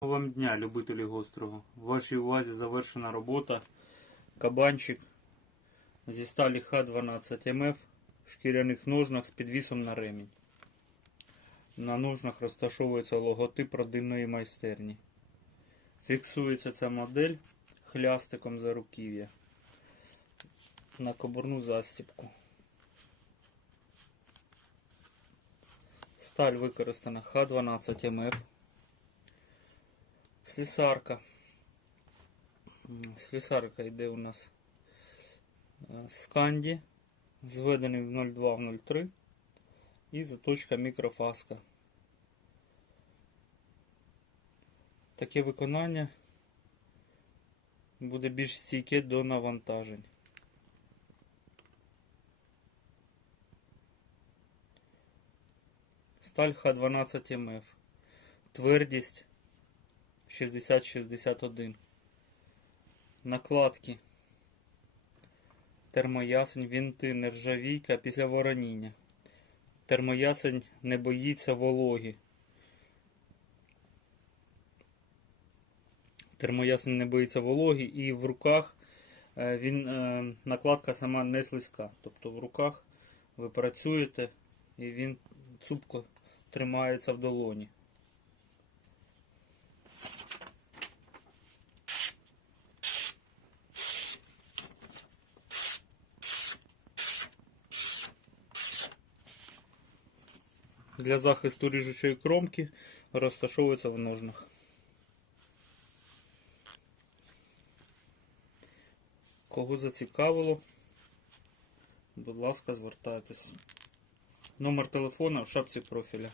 вам дня, любителі гострого. В вашій увазі завершена робота. Кабанчик зі сталі Х12МФ в шкіряних ножнах з підвісом на ремінь. На ножнах розташовується логотип родинної майстерні. Фіксується ця модель хлястиком за руків'я на кобурну застіпку. Сталь використана Х12МФ. Слісарка. М, йде у нас е, сканді, зведений в 02 в 03 і заточка мікрофаска. Таке виконання буде більш стійке до навантажень. Сталь Х12МФ. Твердість 6061. Накладки. Термоясень, вінти, нержавійка після вороніння. Термоясень не боїться вологи. Термоясень не боїться вологи і в руках е, він, е, накладка сама не слизька. Тобто в руках ви працюєте і він цупко тримається в долоні. Для захисту ріжучої кромки розташовується в ножнах. Кого зацікавило, будь ласка, звертайтесь. Номер телефона в шапці профіля.